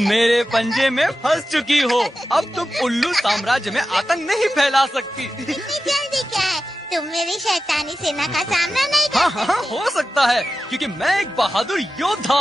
मेरे पंजे में फंस चुकी हो। अब तुम उल्लू साम्राज्य में आतंक नहीं फैला सकती। इतनी जल्दी क्या है? तुम मेरी शैतानी सेना का सामना नहीं कर सकते। हाँ, हो सकता है, क्योंकि मैं एक बहादुर योद्धा